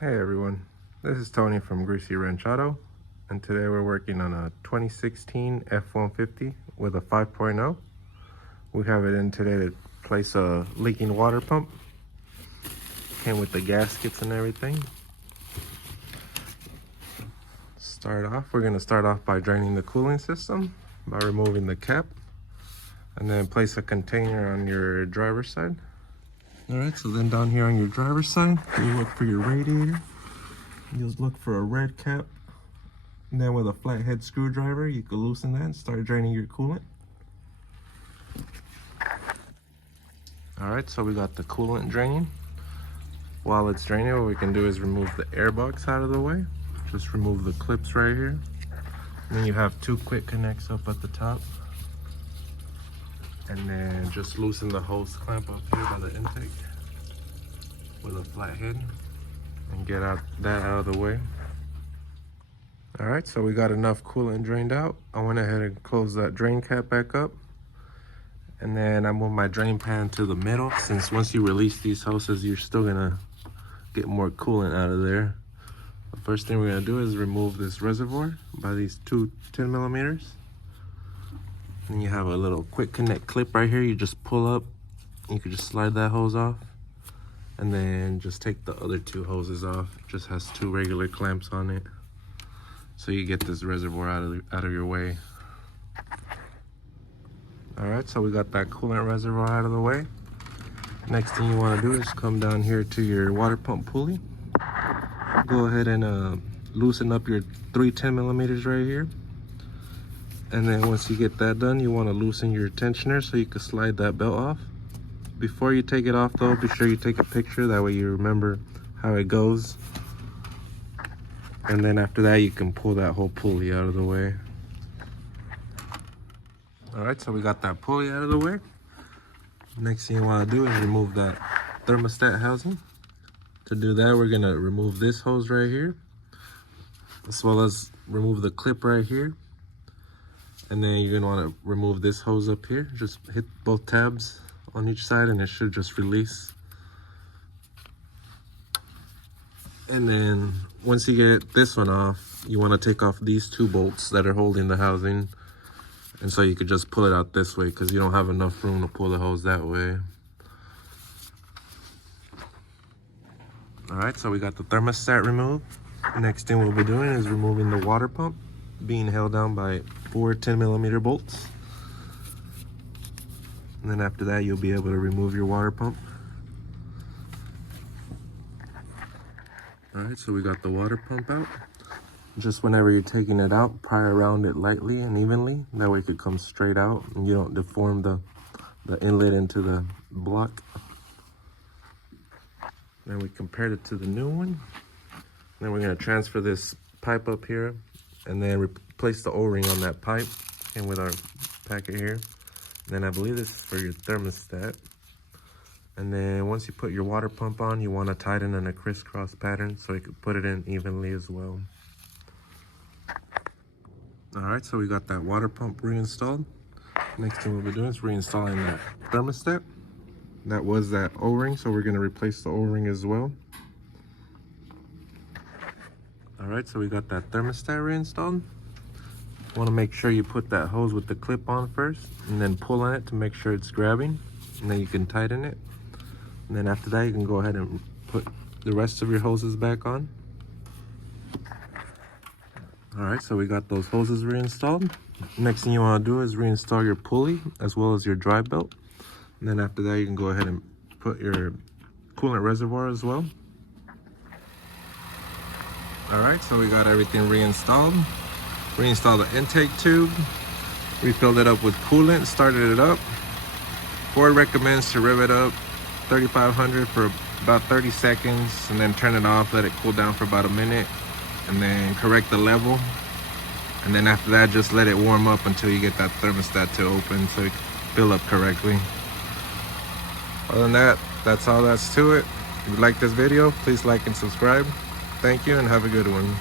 Hey everyone, this is Tony from Greasy Wrench Auto, and today we're working on a 2016 F150 with a 5.0. We have it in today to place a leaking water pump. Came with the gaskets and everything. We're going to start off by draining the cooling system by removing the cap, and then place a container on your driver's side. Alright, so then down here on your driver's side, you look for your radiator. You'll look for a red cap, and then with a flathead screwdriver, you can loosen that and start draining your coolant. Alright, so we got the coolant draining. While it's draining, what we can do is remove the air box out of the way. Just remove the clips right here. And then you have two quick connects up at the top. And then just loosen the hose clamp up here by the intake with a flathead and get that out of the way. All right, so we got enough coolant drained out. I went ahead and closed that drain cap back up. And then I moved my drain pan to the middle, since once you release these hoses, you're still gonna get more coolant out of there. The first thing we're gonna do is remove this reservoir by these two 10 millimeters. And you have a little quick connect clip right here. You just pull up, you can just slide that hose off, and then just take the other two hoses off. It just has two regular clamps on it, so you get this reservoir out of your way. All right, so we got that coolant reservoir out of the way. Next thing you want to do is come down here to your water pump pulley. Go ahead and loosen up your 3 10 millimeters right here. And then once you get that done, you want to loosen your tensioner so you can slide that belt off. Before you take it off though, be sure you take a picture, that way you remember how it goes. And then after that, you can pull that whole pulley out of the way. All right, so we got that pulley out of the way. Next thing you want to do is remove that thermostat housing. To do that, we're gonna remove this hose right here, as well as remove the clip right here. And then you're gonna wanna remove this hose up here. Just hit both tabs on each side and it should just release. And then once you get this one off, you wanna take off these two bolts that are holding the housing. And so you could just pull it out this way because you don't have enough room to pull the hose that way. All right, so we got the thermostat removed. Next thing we'll be doing is removing the water pump, being held down by 4 10 millimeter bolts. And then after that, you'll be able to remove your water pump. All right, so we got the water pump out. Just whenever you're taking it out, pry around it lightly and evenly. That way it could come straight out and you don't deform the inlet into the block. Then we compared it to the new one. Then we're gonna transfer this pipe up here and then replace the O-ring on that pipe and with our packet here. And then I believe this is for your thermostat. And then once you put your water pump on, you want to tighten in a crisscross pattern so you can put it in evenly as well. All right, so we got that water pump reinstalled. Next thing we'll be doing is reinstalling that thermostat. That was that O-ring, so we're gonna replace the O-ring as well. All right, so we got that thermostat reinstalled. Want to make sure you put that hose with the clip on first and then pull on it to make sure it's grabbing, and then you can tighten it. And then after that, you can go ahead and put the rest of your hoses back on. All right, so we got those hoses reinstalled. Next thing you want to do is reinstall your pulley as well as your drive belt. And then after that, you can go ahead and put your coolant reservoir as well. All right, so we got everything reinstalled. Reinstalled the intake tube. Refilled it up with coolant, started it up. Ford recommends to rev it up 3,500 for about 30 seconds and then turn it off, let it cool down for about a minute, and then correct the level. And then after that, just let it warm up until you get that thermostat to open so it can fill up correctly. Other than that, that's all that's to it. If you like this video, please like and subscribe. Thank you and have a good one.